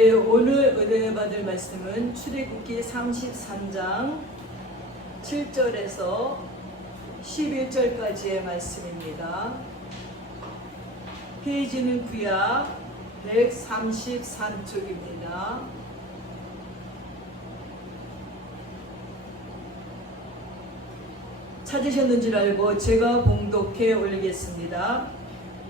예, 오늘 은혜 받을 말씀은 출애굽기 33장 7절에서 11절까지의 말씀입니다. 페이지는 구약 133쪽입니다. 찾으셨는 줄 알고 제가 봉독해 올리겠습니다.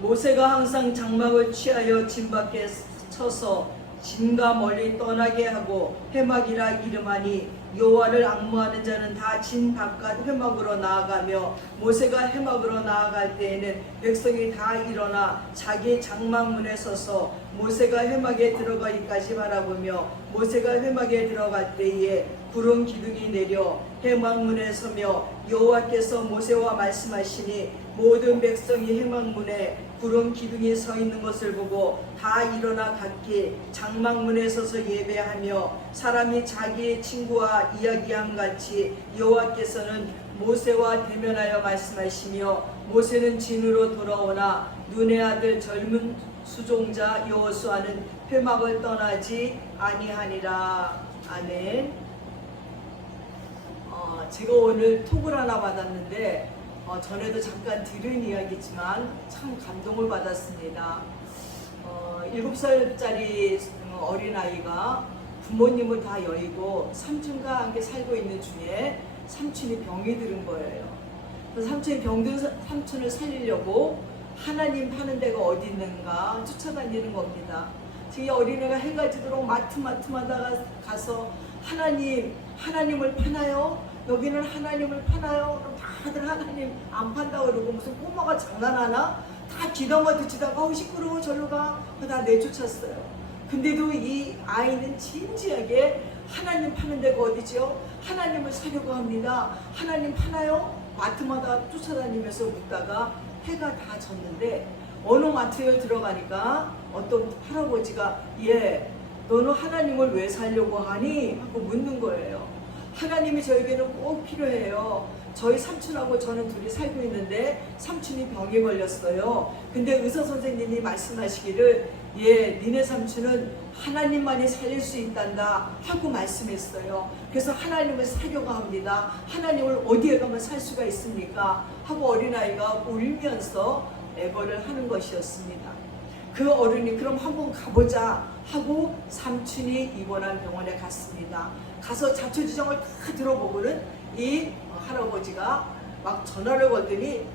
모세가 항상 장막을 취하여 진 밖에 쳐서 진과 멀리 떠나게 하고 회막이라 이름하니 여호와를 앙무하는 자는 다 진 바깥 회막으로 나아가며 모세가 회막으로 나아갈 때에는 백성이 다 일어나 자기 장막문에 서서 모세가 회막에 들어가기까지 바라보며 모세가 회막에 들어갈 때에 구름 기둥이 내려 회막문에 서며 여호와께서 모세와 말씀하시니 모든 백성이 회막문에 구름 기둥이 서 있는 것을 보고 다 일어나 각기 장막문에 서서 예배하며 사람이 자기의 친구와 이야기함 같이 여호와께서는 모세와 대면하여 말씀하시며 모세는 진으로 돌아오나 눈의 아들 젊은 수종자 여호수아는 회막을 떠나지 아니하니라. 아멘. 제가 오늘 톡을 하나 받았는데 전에도 잠깐 들은 이야기지만 참 감동을 받았습니다. 7살짜리 어린아이가 부모님을 다 여의고 삼촌과 함께 살고 있는 중에 삼촌이 병이 들은 거예요. 그래서 삼촌이 병든 삼촌을 살리려고 하나님 파는 데가 어디 있는가 쫓아다니는 겁니다. 이 어린애가 해가 지도록 마트마다 가서 하나님을 파나요? 여기는 하나님을 파나요? 그럼 다들 하나님 안 판다고 그러고 무슨 꼬마가 장난하나? 다 귀담아 듣지다가 시끄러워 절로 가. 다 내쫓았어요. 근데도 이 아이는 진지하게 하나님 파는 데가 어디죠? 하나님을 사려고 합니다. 하나님 파나요? 마트마다 쫓아다니면서 묻다가 해가 다 졌는데 어느 마트에 들어가니까 어떤 할아버지가 너는 하나님을 왜 살려고 하니? 하고 묻는 거예요. 하나님이 저에게는 꼭 필요해요. 저희 삼촌하고 저는 둘이 살고 있는데 삼촌이 병에 걸렸어요. 근데 의사 선생님이 말씀하시기를 니네 삼촌은 하나님만이 살릴 수 있단다 하고 말씀했어요. 그래서 하나님을 사려고 합니다. 하나님을 어디에 가면 살 수가 있습니까? 하고 어린아이가 울면서 애걸을 하는 것이었습니다. 그 어른이 그럼 한번 가보자 하고 삼촌이 입원한 병원에 갔습니다. 가서 자초지종을 다 들어보고는 이 할아버지가 막 전화를 걸더니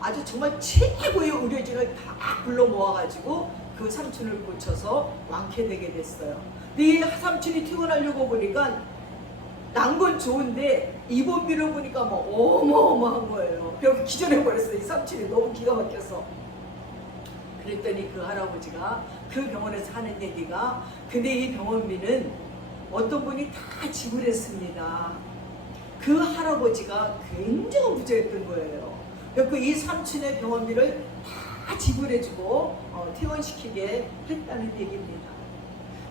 아주 정말 최고의 의료진을 다 불러 모아가지고 그 삼촌을 고쳐서 완쾌되게 됐어요. 근데 이 삼촌이 퇴원하려고 보니까 난 건 좋은데 입원비를 보니까 어마어마한 거예요. 그래서 기절해버렸어요. 이 삼촌이 너무 기가 막혀서. 그랬더니 그 할아버지가 그 병원에서 하는 얘기가 근데 이 병원비는 어떤 분이 다 지불했습니다. 그 할아버지가 굉장히 부자였던 거예요. 그래서 이 삼촌의 병원비를 다 지불해주고 퇴원시키게 했다는 얘기입니다.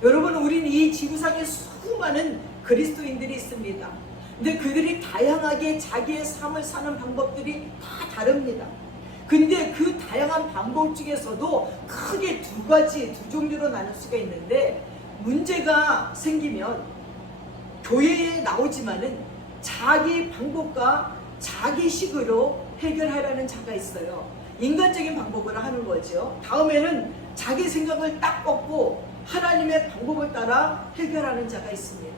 여러분, 우리는 이 지구상에 수많은 그리스도인들이 있습니다. 근데 그들이 다양하게 자기의 삶을 사는 방법들이 다 다릅니다. 근데 그 다양한 방법 중에서도 크게 두 종류로 나눌 수가 있는데 문제가 생기면 교회에 나오지만은 자기 방법과 자기 식으로 해결하려는 자가 있어요. 인간적인 방법으로 하는 거죠. 다음에는 자기 생각을 딱 꺾고 하나님의 방법을 따라 해결하는 자가 있습니다.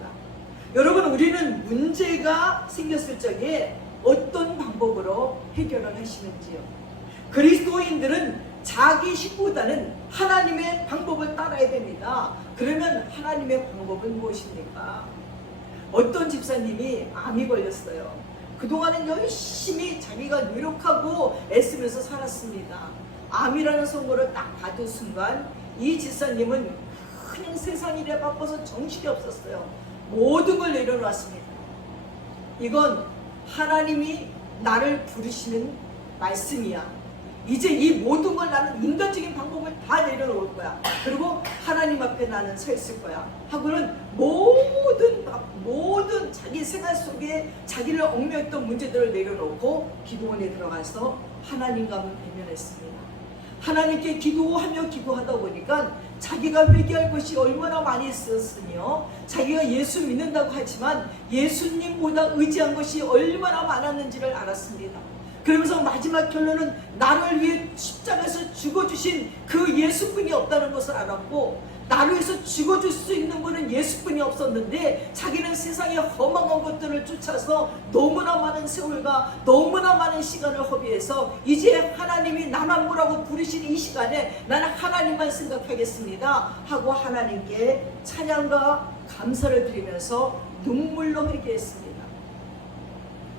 여러분, 우리는 문제가 생겼을 적에 어떤 방법으로 해결을 하시는지요? 그리스도인들은 자기 식보다는 하나님의 방법을 따라야 됩니다. 그러면 하나님의 방법은 무엇입니까? 어떤 집사님이 암이 걸렸어요. 그동안은 열심히 자기가 노력하고 애쓰면서 살았습니다. 암이라는 선고를 딱 받은 순간 이 집사님은 그냥 세상 일에 바빠서 정신이 없었어요. 모든 걸 내려놨습니다. 이건 하나님이 나를 부르시는 말씀이야. 이제 이 모든 걸 나는 인간적인 방법을 다 내려놓을 거야. 그리고 하나님 앞에 나는 서 있을 거야. 하고는 모든 자기 생활 속에 자기를 얽매였던 문제들을 내려놓고 기도원에 들어가서 하나님과 대면했습니다. 하나님께 기도하다 보니까 자기가 회개할 것이 얼마나 많이 있었으며 자기가 예수 믿는다고 하지만 예수님보다 의지한 것이 얼마나 많았는지를 알았습니다. 그러면서 마지막 결론은 나를 위해 십자가에서 죽어주신 그 예수뿐이 없다는 것을 알았고, 나를 위해서 죽어줄 수 있는 분은 예수뿐이 없었는데 자기는 세상의 허망한 것들을 쫓아서 너무나 많은 세월과 너무나 많은 시간을 허비해서 이제 하나님이 나만 보라고 부르신 이 시간에 나는 하나님만 생각하겠습니다 하고 하나님께 찬양과 감사를 드리면서 눈물로 회개했습니다.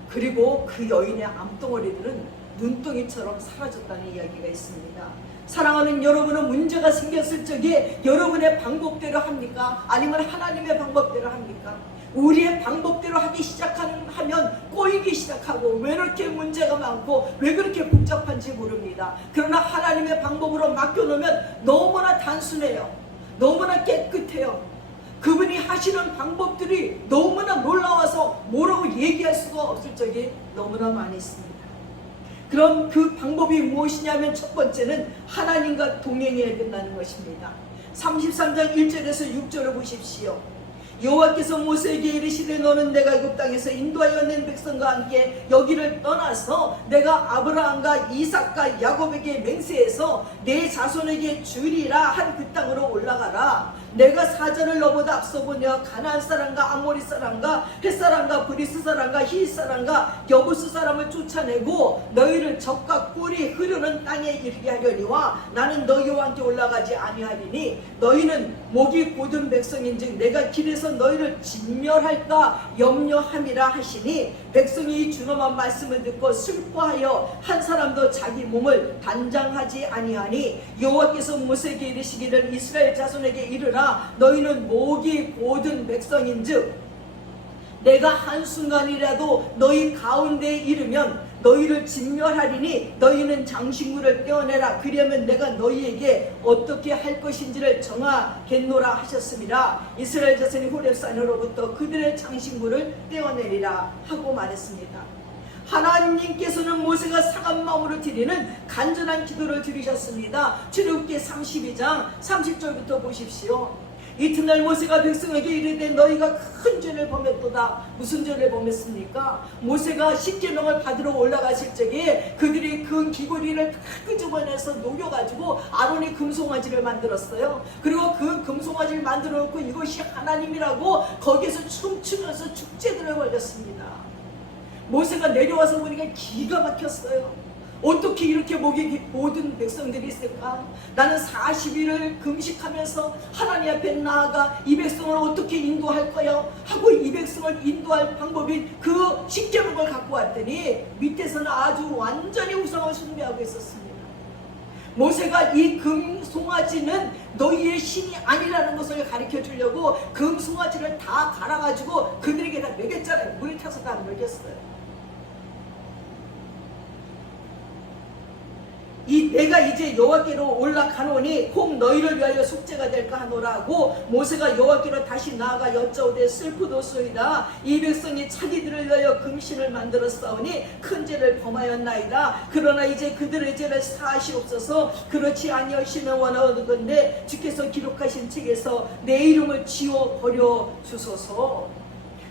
그리고 그 여인의 암덩어리들은 눈덩이처럼 사라졌다는 이야기가 있습니다. 사랑하는 여러분은 문제가 생겼을 적에 여러분의 방법대로 합니까? 아니면 하나님의 방법대로 합니까? 우리의 방법대로 하기 시작하면 꼬이기 시작하고 왜 이렇게 문제가 많고 왜 그렇게 복잡한지 모릅니다. 그러나 하나님의 방법으로 맡겨놓으면 너무나 단순해요. 너무나 깨끗해요. 그분이 하시는 방법들이 너무나 놀라워서 뭐라고 얘기할 수가 없을 적이 너무나 많이 있습니다. 그럼 그 방법이 무엇이냐면 첫 번째는 하나님과 동행해야 된다는 것입니다. 33장 1절에서 6절을 보십시오. 여호와께서 모세에게 이르시되 너는 내가 애굽 땅에서 인도하여 낸 백성과 함께 여기를 떠나서 내가 아브라함과 이삭과 야곱에게 맹세해서 내 자손에게 주리라 한 그 땅으로 올라가라. 내가 사자를 너보다 앞서 보며 가나안 사람과 아모리 사람과 헷 사람과 브리스 사람과 히윗 사람과 여부스 사람을 쫓아내고 너희를 적과 꿀이 흐르는 땅에 이르게 하려니와 나는 너희와 함께 올라가지 아니하리니 너희는 목이 곧은 백성인즉 내가 길에서 너희를 진멸할까 염려함이라 하시니 백성이 이 준엄한 말씀을 듣고 슬퍼하여 한 사람도 자기 몸을 단장하지 아니하니 여호와께서 모세에게 이르시기를 이스라엘 자손에게 이르라 너희는 목이 곧은 백성인즉 내가 한순간이라도 너희 가운데에 이르면 너희를 진멸하리니 너희는 장식물을 떼어내라. 그러면 내가 너희에게 어떻게 할 것인지를 정하겠노라 하셨습니다. 이스라엘 자손이 호렙산으로부터 그들의 장식물을 떼어내리라 하고 말했습니다. 하나님께서는 모세가 상한 마음으로 드리는 간절한 기도를 드리셨습니다. 출애굽기 32장 30절부터 보십시오. 이튿날 모세가 백성에게 이르되 너희가 큰 죄를 범했도다. 무슨 죄를 범했습니까? 모세가 십계명을 받으러 올라갔을 적에 그들이 그 귀고리를 다 끄집어내서 녹여가지고 아론이 금송아지를 만들었어요. 그리고 그 금송아지를 만들어 놓고 이것이 하나님이라고 거기에서 춤추면서 축제들을 벌였습니다. 모세가 내려와서 보니까 기가 막혔어요. 어떻게 이렇게 목이 모든 백성들이 있을까? 나는 40일을 금식하면서 하나님 앞에 나아가 이 백성을 어떻게 인도할 거야? 하고 이 백성을 인도할 방법이 그 십계명을 갖고 왔더니 밑에서는 아주 완전히 우상을 숭배하고 있었습니다. 모세가 이 금송아지는 너희의 신이 아니라는 것을 가르쳐 주려고 금송아지를 다 갈아가지고 그들에게 다 먹였잖아요. 물에 타서 다 먹였어요. 내가 이제 여호와께로 올라가노니 혹 너희를 위하여 속죄가 될까 하노라 하고 모세가 여호와께로 다시 나아가 여짜오되 슬프도소이다. 이 백성이 자기들을 위하여 금신을 만들었사오니 큰 죄를 범하였나이다. 그러나 이제 그들의 죄를 사하시옵소서. 그렇지 아니하시면 원하건대 주께서 기록하신 책에서 내 이름을 지워 버려 주소서.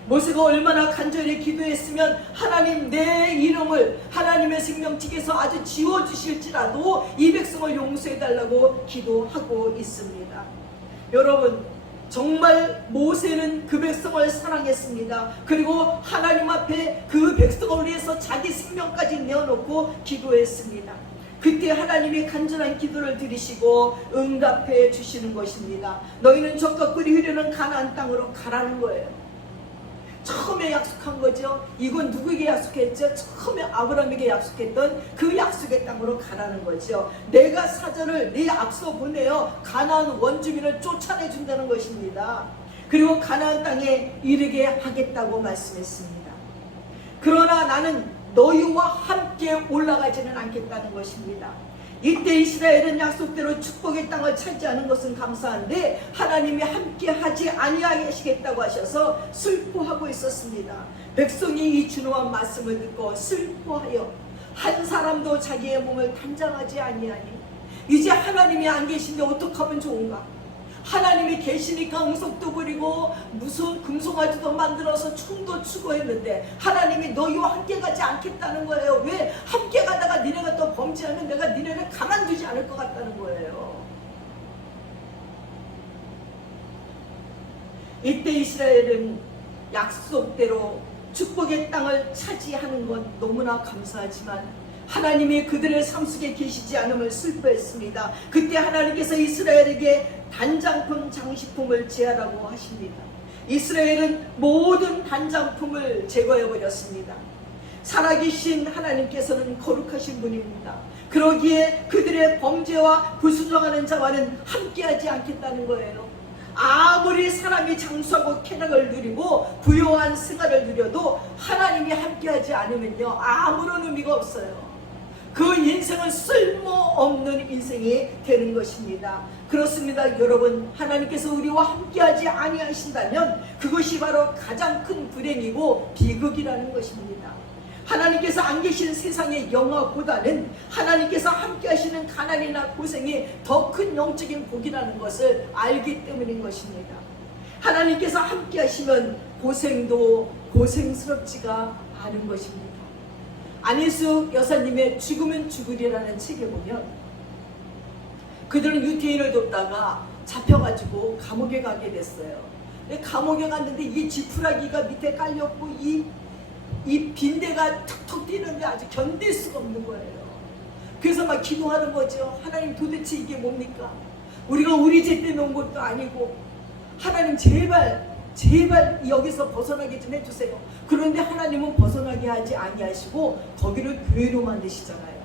모세가 얼마나 간절히 기도했으면 하나님 내 이름을 하나님의 생명책에서 아주 지워주실지라도 이 백성을 용서해달라고 기도하고 있습니다. 여러분 정말 모세는 그 백성을 사랑했습니다. 그리고 하나님 앞에 그 백성을 위해서 자기 생명까지 내어놓고 기도했습니다. 그때 하나님이 간절한 기도를 들으시고 응답해 주시는 것입니다. 너희는 적과 꿀이 흐르는 가나안 땅으로 가라는 거예요. 처음에 약속한 거죠. 이건 누구에게 약속했죠? 처음에 아브라함에게 약속했던 그 약속의 땅으로 가라는 거죠. 내가 사자를 네 앞서 보내어 가나안 원주민을 쫓아내준다는 것입니다. 그리고 가나안 땅에 이르게 하겠다고 말씀했습니다. 그러나 나는 너희와 함께 올라가지는 않겠다는 것입니다. 이때 이스라엘은 약속대로 축복의 땅을 차지하는 것은 감사한데 하나님이 함께 하지 아니하시겠다고 하셔서 슬퍼하고 있었습니다. 백성이 이 준엄한 말씀을 듣고 슬퍼하여 한 사람도 자기의 몸을 단장하지 아니하니 이제 하나님이 안 계신데 어떡하면 좋은가? 하나님이 계시니까 응석도 부리고 무슨 금송아지도 만들어서 총도 추고 했는데 하나님이 너희와 함께 가지 않겠다는 거예요. 왜? 함께 가다가 니네가 또 범죄하면 내가 니네를 가만두지 않을 것 같다는 거예요. 이때 이스라엘은 약속대로 축복의 땅을 차지하는 건 너무나 감사하지만 하나님이 그들의 삶 속에 계시지 않음을 슬퍼했습니다. 그때 하나님께서 이스라엘에게 단장품 장식품을 제하라고 하십니다. 이스라엘은 모든 단장품을 제거해버렸습니다. 살아계신 하나님께서는 거룩하신 분입니다. 그러기에 그들의 범죄와 불순종하는 자와는 함께하지 않겠다는 거예요. 아무리 사람이 장수하고 쾌락을 누리고 부요한 생활을 누려도 하나님이 함께하지 않으면요 아무런 의미가 없어요. 그 인생은 쓸모없는 인생이 되는 것입니다. 그렇습니다. 여러분, 하나님께서 우리와 함께하지 아니하신다면 그것이 바로 가장 큰 불행이고 비극이라는 것입니다. 하나님께서 안 계신 세상의 영화보다는 하나님께서 함께 하시는 가난이나 고생이 더 큰 영적인 복이라는 것을 알기 때문인 것입니다. 하나님께서 함께 하시면 고생도 고생스럽지가 않은 것입니다. 안희수 여사님의 죽으면 죽으리라는 책에 보면 그들은 유태인을 돕다가 잡혀가지고 감옥에 가게 됐어요. 감옥에 갔는데 이 지푸라기가 밑에 깔렸고 이 빈대가 툭툭 뛰는데 아주 견딜 수가 없는 거예요. 그래서 막 기도하는 거죠. 하나님 도대체 이게 뭡니까? 우리가 우리 죄 때문에 온 것도 아니고 하나님 제발 여기서 벗어나게 좀 해주세요. 그런데 하나님은 벗어나게 하지 아니하시고 거기를 교회로 만드시잖아요.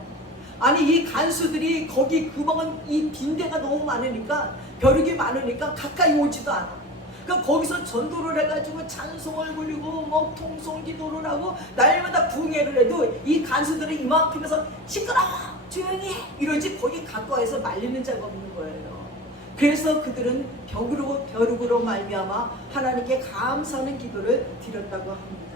아니 이 간수들이 거기 구멍은 이 빈대가 너무 많으니까 벼룩이 많으니까 가까이 오지도 않아. 그러니까 거기서 전도를 해가지고 찬송을 부리고 뭐 통성기도를 하고 날마다 부흥회를 해도 이 간수들은 이만큼에서 시끄러워 조용히 해 이러지 거기 가까이서 말리는 자가 없는 거예요. 그래서 그들은 벼룩으로 말미암아 하나님께 감사하는 기도를 드렸다고 합니다.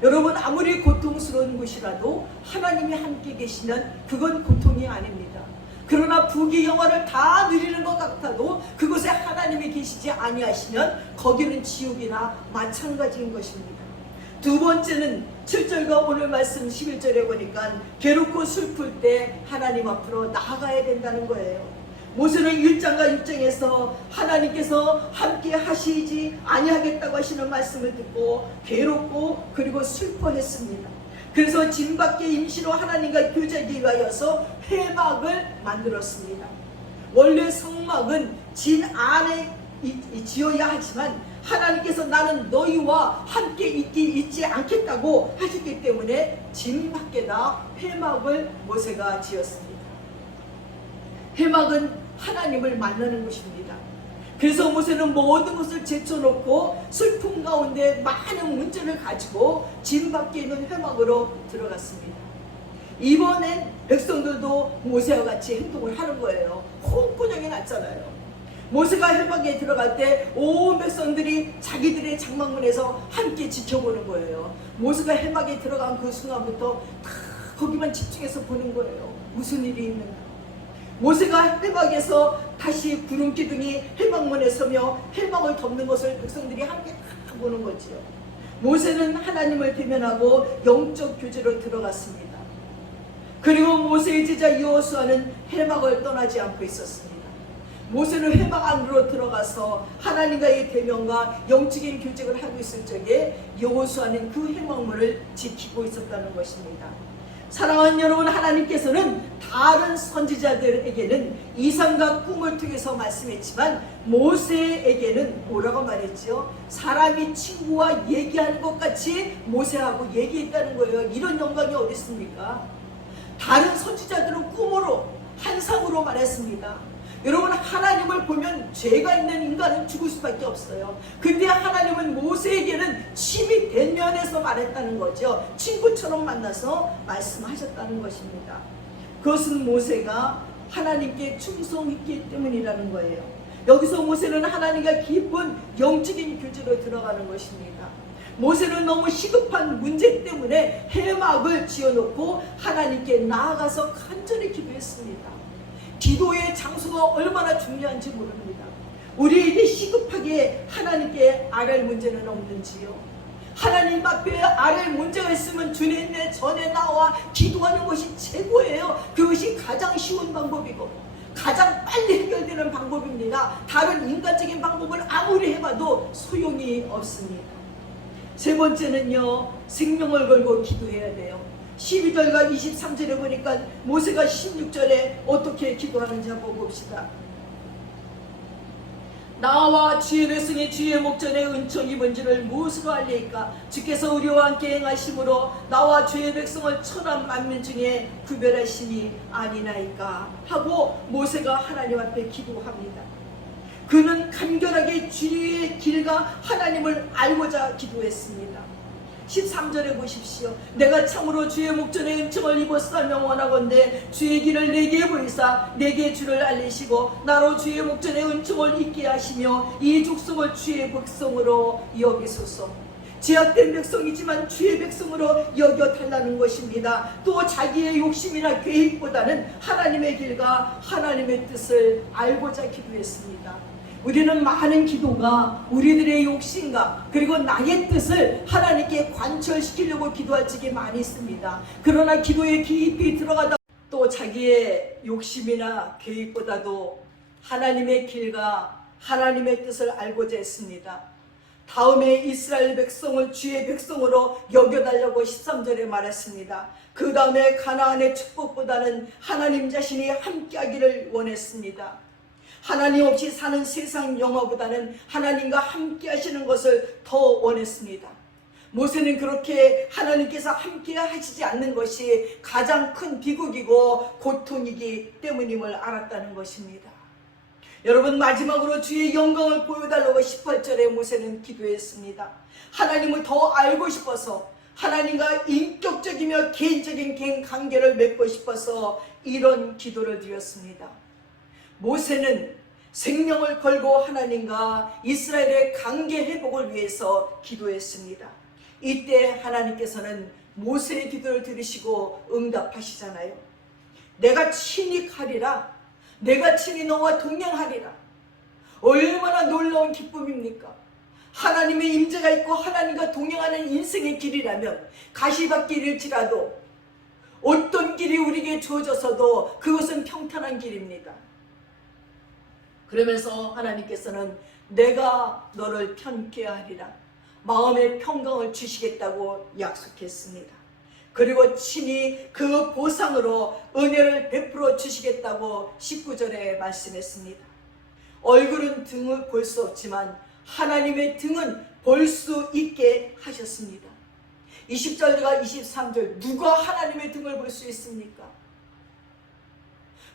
여러분, 아무리 고통스러운 곳이라도 하나님이 함께 계시면 그건 고통이 아닙니다. 그러나 부귀 영화를 다 누리는 것 같아도 그곳에 하나님이 계시지 아니하시면 거기는 지옥이나 마찬가지인 것입니다. 두 번째는 7절과 오늘 말씀 11절에 보니까 괴롭고 슬플 때 하나님 앞으로 나아가야 된다는 거예요. 모세는 1장과 6장에서 하나님께서 함께 하시지 아니하겠다고 하시는 말씀을 듣고 괴롭고 그리고 슬퍼했습니다. 그래서 진 밖에 임시로 하나님과 교제하기 위하여서 회막을 만들었습니다. 원래 성막은 진 안에 지어야 하지만 하나님께서 나는 너희와 함께 있지 않겠다고 하셨기 때문에 진 밖에다 회막을 모세가 지었습니다. 회막은 하나님을 만나는 곳입니다. 그래서 모세는 모든 것을 제쳐놓고 슬픔 가운데 많은 문제를 가지고 진 밖에 있는 회막으로 들어갔습니다. 이번엔 백성들도 모세와 같이 행동을 하는 거예요. 홍군형이 났잖아요. 모세가 회막에 들어갈 때 온 백성들이 자기들의 장막문에서 함께 지켜보는 거예요. 모세가 회막에 들어간 그 순간부터 다 거기만 집중해서 보는 거예요. 무슨 일이 있는가. 모세가 회막에서 다시 구름 기둥이 회막문에 서며 회막을 덮는 것을 백성들이 함께 다 보는 거지요. 모세는 하나님을 대면하고 영적 교제로 들어갔습니다. 그리고 모세의 제자 여호수아는 회막을 떠나지 않고 있었습니다. 모세는 회막 안으로 들어가서 하나님과의 대면과 영적인 교제를 하고 있을 적에 여호수아는 그 회막문을 지키고 있었다는 것입니다. 사랑하는 여러분, 하나님께서는 다른 선지자들에게는 이상과 꿈을 통해서 말씀했지만 모세에게는 뭐라고 말했죠? 사람이 친구와 얘기하는 것 같이 모세하고 얘기했다는 거예요. 이런 영광이 어디 있습니까? 다른 선지자들은 꿈으로 환상으로 말했습니다. 여러분, 하나님을 보면 죄가 있는 인간은 죽을 수밖에 없어요. 근데 하나님은 모세에게는 침이 대면해서 말했다는 거죠. 친구처럼 만나서 말씀하셨다는 것입니다. 그것은 모세가 하나님께 충성했기 때문이라는 거예요. 여기서 모세는 하나님과 깊은 영적인 교제로 들어가는 것입니다. 모세는 너무 시급한 문제 때문에 회막을 지어놓고 하나님께 나아가서 간절히 기도했습니다. 기도의 장소가 얼마나 중요한지 모릅니다. 우리에게 시급하게 하나님께 아뢰 문제는 없는지요? 하나님 앞에 아뢰 문제가 있으면 주님 내 전에 나와 기도하는 것이 최고예요. 그것이 가장 쉬운 방법이고 가장 빨리 해결되는 방법입니다. 다른 인간적인 방법을 아무리 해봐도 소용이 없습니다. 세 번째는요, 생명을 걸고 기도해야 돼요. 12절과 23절에 보니까 모세가 16절에 어떻게 기도하는지 한번 봅시다. 나와 주의 백성이 주의 목전에 은총 입은 줄을 무엇으로 알리까? 주께서 우리와 함께 행하심으로 나와 주의 백성을 천한 만민 중에 구별하시니 아니나이까 하고 모세가 하나님 앞에 기도합니다. 그는 간결하게 주의 길과 하나님을 알고자 기도했습니다. 13절에 보십시오. 내가 참으로 주의 목전에 은총을 입었으면 원하건대 주의 길을 내게 보이사 내게 주를 알리시고 나로 주의 목전에 은총을 입게 하시며 이 족속을 주의 백성으로 여기소서. 제약된 백성이지만 주의 백성으로 여겨달라는 것입니다. 또 자기의 욕심이나 계획보다는 하나님의 길과 하나님의 뜻을 알고자 기도했습니다. 우리는 많은 기도가 우리들의 욕심과 그리고 나의 뜻을 하나님께 관철시키려고 기도할 적이 많이 있습니다. 그러나 기도에 깊이 들어가다 또 자기의 욕심이나 계획보다도 하나님의 길과 하나님의 뜻을 알고자 했습니다. 다음에 이스라엘 백성을 주의 백성으로 여겨달라고 13절에 말했습니다. 그 다음에 가나안의 축복보다는 하나님 자신이 함께하기를 원했습니다. 하나님 없이 사는 세상 영화보다는 하나님과 함께 하시는 것을 더 원했습니다. 모세는 그렇게 하나님께서 함께 하시지 않는 것이 가장 큰 비극이고 고통이기 때문임을 알았다는 것입니다. 여러분, 마지막으로 주의 영광을 보여달라고 18절에 모세는 기도했습니다. 하나님을 더 알고 싶어서, 하나님과 인격적이며 개인적인 관계를 맺고 싶어서 이런 기도를 드렸습니다. 모세는 생명을 걸고 하나님과 이스라엘의 관계 회복을 위해서 기도했습니다. 이때 하나님께서는 모세의 기도를 들으시고 응답하시잖아요. 내가 친히 가리라, 내가 친히 너와 동행하리라. 얼마나 놀라운 기쁨입니까? 하나님의 임재가 있고 하나님과 동행하는 인생의 길이라면 가시밭길일지라도 어떤 길이 우리에게 주어져서도 그것은 평탄한 길입니다. 그러면서 하나님께서는 내가 너를 편케 하리라, 마음의 평강을 주시겠다고 약속했습니다. 그리고 친히 그 보상으로 은혜를 베풀어 주시겠다고 19절에 말씀했습니다. 얼굴은 등을 볼 수 없지만 하나님의 등은 볼 수 있게 하셨습니다. 20절과 23절, 누가 하나님의 등을 볼 수 있습니까?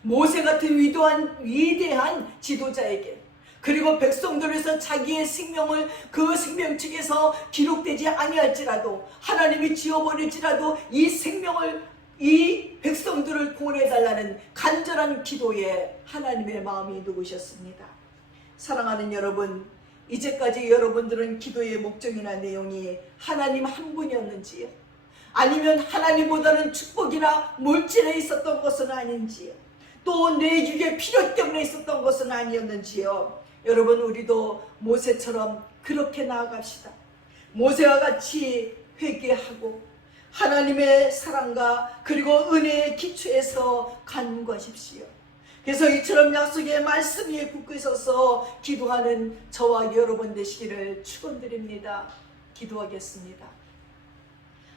모세 같은 위대한 지도자에게, 그리고 백성들에서 자기의 생명을 그 생명 중에서 기록되지 아니할지라도, 하나님이 지워버릴지라도 이 생명을, 이 백성들을 구원해달라는 간절한 기도에 하나님의 마음이 누구셨습니다. 사랑하는 여러분, 이제까지 여러분들은 기도의 목적이나 내용이 하나님 한 분이었는지요? 아니면 하나님보다는 축복이나 물질에 있었던 것은 아닌지요? 또 내 육의 필요 때문에 있었던 것은 아니었는지요? 여러분, 우리도 모세처럼 그렇게 나아갑시다. 모세와 같이 회개하고 하나님의 사랑과 그리고 은혜의 기초에서 간구하십시오. 그래서 이처럼 약속의 말씀 위에 굳고 있어서 기도하는 저와 여러분 되시기를 축원드립니다. 기도하겠습니다.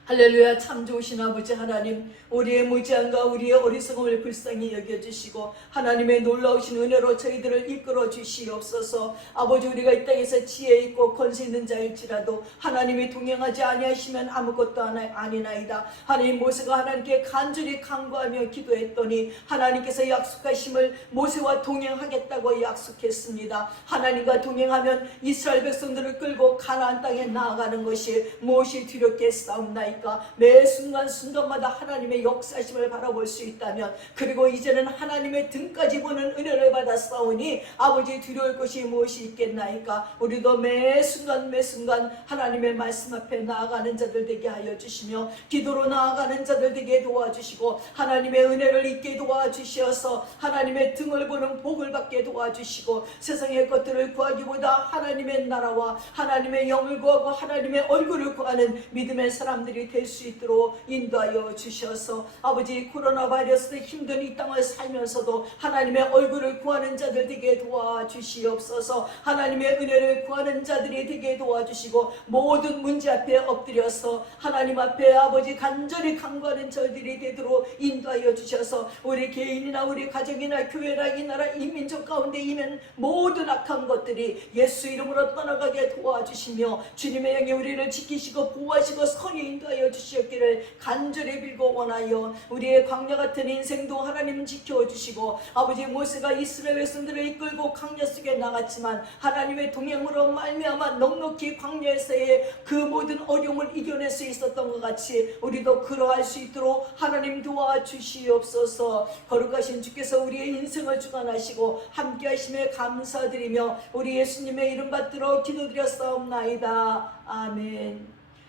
할렐루야. 참 좋으신 아버지 하나님, 우리의 무지함과 우리의 어리석음을 불쌍히 여겨주시고 하나님의 놀라우신 은혜로 저희들을 이끌어 주시옵소서. 아버지, 우리가 이 땅에서 지혜 있고 권세 있는 자일지라도 하나님이 동행하지 아니하시면 아무것도 아니나이다. 하나님, 모세가 하나님께 간절히 간구하며 기도했더니 하나님께서 약속하심을 모세와 동행하겠다고 약속했습니다. 하나님과 동행하면 이스라엘 백성들을 끌고 가나안 땅에 나아가는 것이 무엇이 두렵겠사옵나이까. 있겠나이까. 매 순간순간마다 하나님의 역사심을 바라볼 수 있다면, 그리고 이제는 하나님의 등까지 보는 은혜를 받았사오니 아버지 두려울 것이 무엇이 있겠나이까. 우리도 매 순간 매 순간 하나님의 말씀 앞에 나아가는 자들 되게 하여 주시며, 기도로 나아가는 자들 되게 도와주시고, 하나님의 은혜를 잊게 도와주시어서 하나님의 등을 보는 복을 받게 도와주시고, 세상의 것들을 구하기보다 하나님의 나라와 하나님의 영을 구하고 하나님의 얼굴을 구하는 믿음의 사람들이 될 수 있도록 인도하여 주셔서, 아버지 코로나 바이러스의 힘든 이 땅을 살면서도 하나님의 얼굴을 구하는 자들 되게 도와주시옵소서. 하나님의 은혜를 구하는 자들이 되게 도와주시고, 모든 문제 앞에 엎드려서 하나님 앞에 아버지 간절히 간구하는 저희들이 되도록 인도하여 주셔서, 우리 개인이나 우리 가정이나 교회나 이 나라 이 민족 가운데 있는 모든 악한 것들이 예수 이름으로 떠나가게 도와주시며, 주님의 영이 우리를 지키시고 보호하시고 선히 인도하여 주시옵기를 간절히 빌고 원하여, 우리의 광야 같은 인생도 하나님 지켜주시고, 아버지 모세가 이스라엘 백성들을 이끌고 광야 속에 나갔지만 하나님의 동행으로 말미암아 넉넉히 광야에서의 그 모든 어려움을 이겨낼 수 있었던 것 같이 우리도 그러할 수 있도록 하나님 도와주시옵소서. 거룩하신 주께서 우리의 인생을 주관하시고 함께 하심에 감사드리며 우리 예수님의 이름 받들어 기도드렸사옵나이다. 아멘.